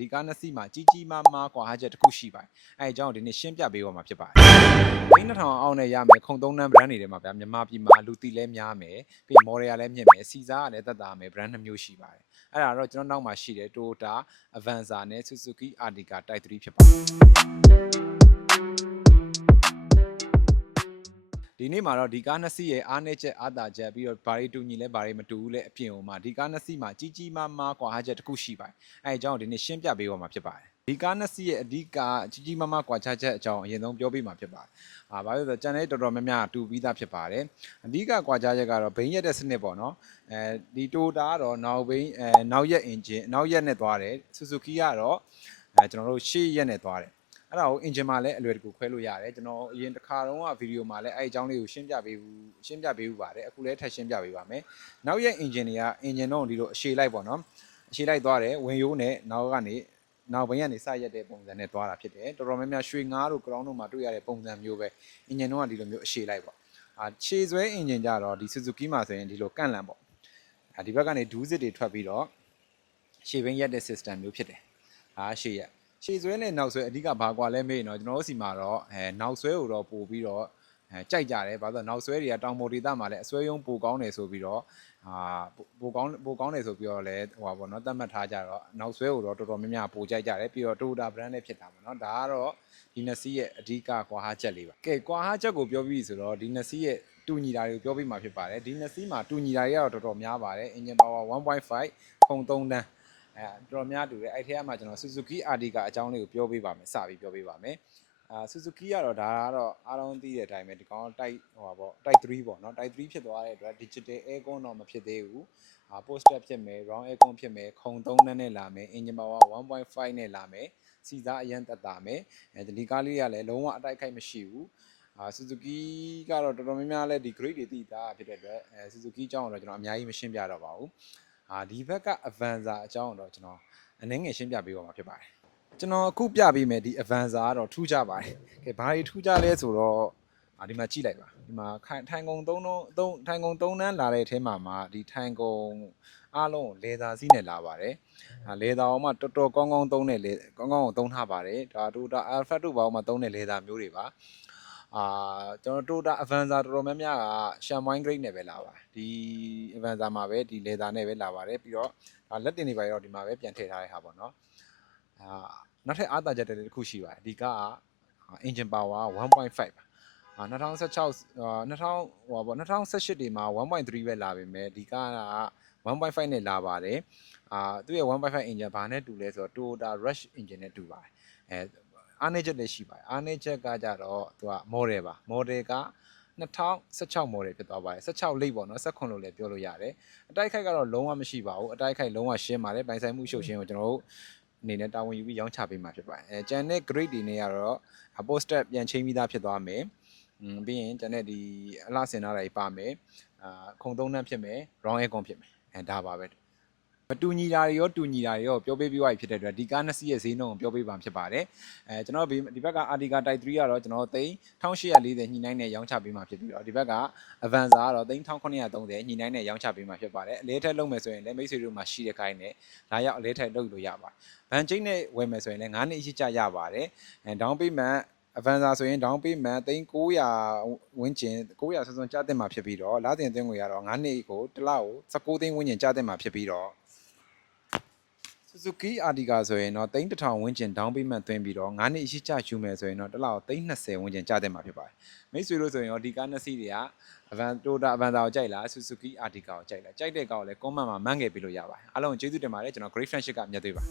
ဒီကားနှစ်စီးမှာကြီးမားမားကွာဟချက်တစ်ခုရှိပါတယ်အဲအကြောင်းဒီနေ့ရှင်းပြပေးပါမှာဖြစ်ပါတယ်2000အောင်နဲ့ရမယ်ခုံသုံးတန်း brand တွေထဲမှာဗျာမြန်မာပြည်မှာလူတီလဲများမယ်ပြီး model လည်းမြင့်မယ်စီစားကလည်းသက်သာမယ် brand 2မျိုးရှိပါတယ်အဲ့ဒါတော့ကျွန်တော်နောက်မှာရှိတယ် Toyota Avanza နဲ့ Suzuki Ertiga Type 3ဖြစ်ပါတယ်ဒီနေ့မှာတော့ဒီကားနှစ်စီးရဲ့အားနည်းချက်အားသာချက်ပြီးတော့ဘာတွေတူညီလဲဘာတွေမတူဘူးလဲအပြင်ဟိုမှာဒီကားနှစ်စီးမှာကြီးမားမားကွာဟချက်တစ်ခုရှိပါတယ်အဲအကြောင်းဒီနေ့ရှင်းပြပေးပါမှာဖြစ်ပါတယ်ဒီကားနှစ်စီးရဲ့အဓိကကြီးမားမားကွာခြားချက်အကြောင်းအရင်ဆုံးပြောပြမှာဖြစ်ပါတယ်ဘာလို့လဲဆိုတော့ကျန်တဲ့တော်တော်များများတူပြီးသားဖြစ်ပါတယ်အဓိကကွာခြားချက်ကတော့ဘိန်းရက်တဲ့စနစ်ပေါ့နော်ဒီ Toyota ကတော့နောက်ဘိန်းနောက်ရက် engine နောက်ရက်နဲ့သွားတယ် Suzuki ကတော့ကျွန်တော်တို့ရှေ့ရက်နဲ့သွားတယ်အဲ့ဒါကို engine မှာလည်းအလွယ်တကူခွဲလို့ရတယ်ကျွန်တော်အရင်တစ်ခါတုန်းကဗီဒီယိုမှာလည်းအဲ့အကြောင်းလေးကိုရှင်းပြပေးပါတယ်အခုလည်းထပ်ရှင်းပြပေးပါမယ်နောက်ရက် engine တွေက engine တော့ဒီလိုအရှည်လိုက်ပေါ့နော်အရှည်လိုက်သွားတယ်ဝင်ရိုးနဲ့နောက်ဘိန်းကနေစရက်တဲ့ပုံစံနဲ့သွားတာဖြစ်တယ်တော်တော်များများရွှေငါးတို့ ground တို့မှာတွေ့ရတဲ့ပုံစံမျိုးပဲ engine တော့ကဒီလိုမျိုးအရှည်လိုက်ပေါ့ခြေဆွဲ engine ကြတော့ဒီ Suzuki မှာဆိုရင်ဒီလိုကန့်လန့်ပေါ့ဒီဘက်ကနေဒူးစစ်တွေထွက်ပြီးတော့ရှေ့ဘိန်းရက်တဲ့ system မျိုးဖြစ်တယ်ရှေ့ရက်ရှေ့ဆွဲနဲ့နောက်ဆွဲအဓိကဘာကွာလဲမေးရင်တော့ကျွန်တော်တို့စီမှာတော့နောက်ဆွဲကိုတော့ပို့ပြီးတော့ကြိုက်ကြတယ်ဘာလို့နောက်ဆွဲတွေကတောင်ပေါ်ဒေသမှာလည်းအဆွဲရုံးပိုကောင်းတယ်ဆိုပြီးတော့ပိုကောင်းတယ်ဆိုပြီးတော့လည်းဟိုပါပေါ့နော်သတ်မှတ်ထားကြတော့နောက်ဆွဲကိုတော့တော်တော်များများပိုကြိုက်ကြတယ်ပြီးတော့ Toyota brand လည်းဖြစ်တာပေါ့နော်ဒါကတော့ဒီနှစ်စီးရဲ့အဓိကကွာဟချက်လေးပါကဲကွာဟချက်ကိုပြောပြီးဆိုတော့ဒီနှစ်စီးရဲ့တူညီတာတွေကိုပြောပြမှာဖြစ်ပါတယ်ဒီနှစ်စီးမှာတူညီတာတွေကတော့တော်တော်များပါတယ် engine power 1.5 ခုံ3တန်းတော်တော်များတူတယ်အဲ့ထဲမှာကျွန်တော် Suzuki Ertiga အကြောင်းလေးကိုပြောပြပါမယ်စပြီးပြောပြပါမယ်Suzuki ကတော့ဒါကတော့အားလုံးသိတဲ့အတိုင်းပဲဒီကောင်တိုက်ဟိုပါပေါ့ Type 3ပေါ့နော် Type 3ဖြစ်သွားတဲ့အတွက် Digital Aircon တော့မဖြစ်သေးဘူး Poster ဖြစ်မယ် Round Aircon ဖြစ်မယ်ခုံ3တန်းနဲ့လာမယ် Engine Power 1.5 နဲ့လာမယ်စီစားအရင်သက်သာမယ်ဒီကားလေးကလည်းလုံးဝအတိုက်ခိုက်မရှိဘူးSuzuki ကတော့တော်တော်များများလဲဒီ grade တွေသိတာဖြစ်တဲ့အတွက်Suzuki အကြောင်းတော့ကျွန်တော်အများကြီးမရှင်းပြတော့ပါဘူးဒီဘက်က Avanza အကြောင်းတော့ကျွန်တော်အနည်းငယ်ရှင်းပြပေးပါမှာဖြစ်ပါတယ်ကျွန်တော်အခုပြပေးမယ်ဒီ Avanza ကတော့ထူးခြားပါတယ်ကဲဘာတွေထူးခြားလဲဆိုတော့ဒီမှာကြည့်လိုက်ပါဒီမှာထိုင်ကုန်3တန်းလာတဲ့အထဲမှာဒီထိုင်ကုန်အားလုံးလေသာစီးနဲ့လာပါတယ်လေသာအောင်မှတော်တော်ကောင်းသုံးတဲ့လေကောင်းသုံးထားပါတယ်ဒါ Toyota Alphard တို့ဘာမှသုံးတဲ့လေသာမျိုးတွေပါကျွန်တော် Toyota Avanza တော်တော်များများက Chamois grade နဲ့ပဲလာပါဒီ Avanza မှာပဲဒီ leather နဲ့ပဲလာပါတယ်ပြီးတော့လက်တင်တွေပါတော့ဒီမှာပဲပြန်ထည့်ထားတဲ့ဟာပေါ့နော်နောက်ထပ်အားသာချက်တစ်ခုရှိပါတယ်ဒီက engine power 1.5 ပါ2018တွေမှာ 1.3 ပဲလာပေမဲ့ဒီက1.5 နဲ့လာပါတယ်သူရဲ့ 1.5 engine ဘာနဲ့တူလဲဆိုတော့ Toyota Rush engine နဲ့တူပါတယ်အားနည်းချက်လည်းရှိပါတယ်အားနည်းချက်ကကြတော့သူက model ပါ model က2016 model ဖြစ်သွားပါတယ်16လိပ်ပေါ့နော်16လို့လည်းပြောလို့ရတယ်အတိုက်ခိုက်ကတော့လုံးဝမရှိပါဘူးအတိုက်ခိုက်လုံးဝရှင်းပါတယ်ပိုင်ဆိုင်မှုရှုပ်ရှင်းကိုကျွန်တော်တို့အနေနဲ့တာဝန်ယူပြီးရောင်းချပေးမှာဖြစ်ပါတယ်ကျန်တဲ့ grade တွေနဲ့ကတော့ poster ပြန်ချိန်ပြီးသားဖြစ်သွားမယ်ပြီးရင်ကျန်တဲ့ဒီအလှဆင်ထားတာတွေပါမယ်ခုံ3တန်းဖြစ်မယ် round aircon ဖြစ်မယ်ဒါပါပဲမတူညီတာတွေရောတူညီတာတွေရောပြောပေးပြီးွားဖြစ်တဲ့အတွက်ဒီကားနှစ်စီးရဲ့ဈေးနှုန်းကိုပြောပေးပါဖြစ်ပါတယ်ကျွန်တော်ဒီဘက်က Ertiga Type 3ကတော့ကျွန်တော်1840ညှိနှိုင်းနဲ့ရောင်းချပေးမှာဖြစ်ပြီးတော့ဒီဘက်က Avanza ကတော့1930ညှိနှိုင်းနဲ့ရောင်းချပေးမှာဖြစ်ပါတယ်အလဲထက်လုပ်မယ်ဆိုရင်လည်းမိတ်ဆွေတို့မှာရှိတဲ့ခိုင်းနဲ့လာရောက်အလဲထက်လုပ်လို့ရပါတယ်ဗန်ချိတ်နဲ့ဝယ်မယ်ဆိုရင်လည်း9နှစ်အရှိကြရပါတယ်down payment Avanza ဆိုရင် down payment 900ဝန်းကျင်900စွန်းစွန်းကျတဲ့မှာဖြစ်ပြီးတော့လစဉ်သွင်းငွေရတော့9နှစ်ကိုတစ်လကို19သိန်းဝန်းကျင်ကျတဲ့မှာဖြစ်ပြီးတော့Suzuki Ertiga ဆိုရင်တော့3000ဝန်းကျင် down payment သွင်းပြီးတော့9နှစ်အရှိကြယူမယ်ဆိုရင်တော့တစ်လောက်320ဝန်းကျင်ကျတဲ့မှာဖြစ်ပါတယ်မိတ်ဆွေတို့ဆိုရင်တော့ဒီကားနှစ်စီးတွေက Toyota Avanza ကိုကြိုက်လား Suzuki Ertiga ကိုကြိုက်လားကြိုက်တဲ့ကောင်ကိုလည်း comment မှာမှန်းခဲ့ပေးလို့ရပါတယ်အားလုံးကျေးဇူးတင်ပါတယ်ကျွန်တော် Great Friendship ကမြတ်သွေးပါ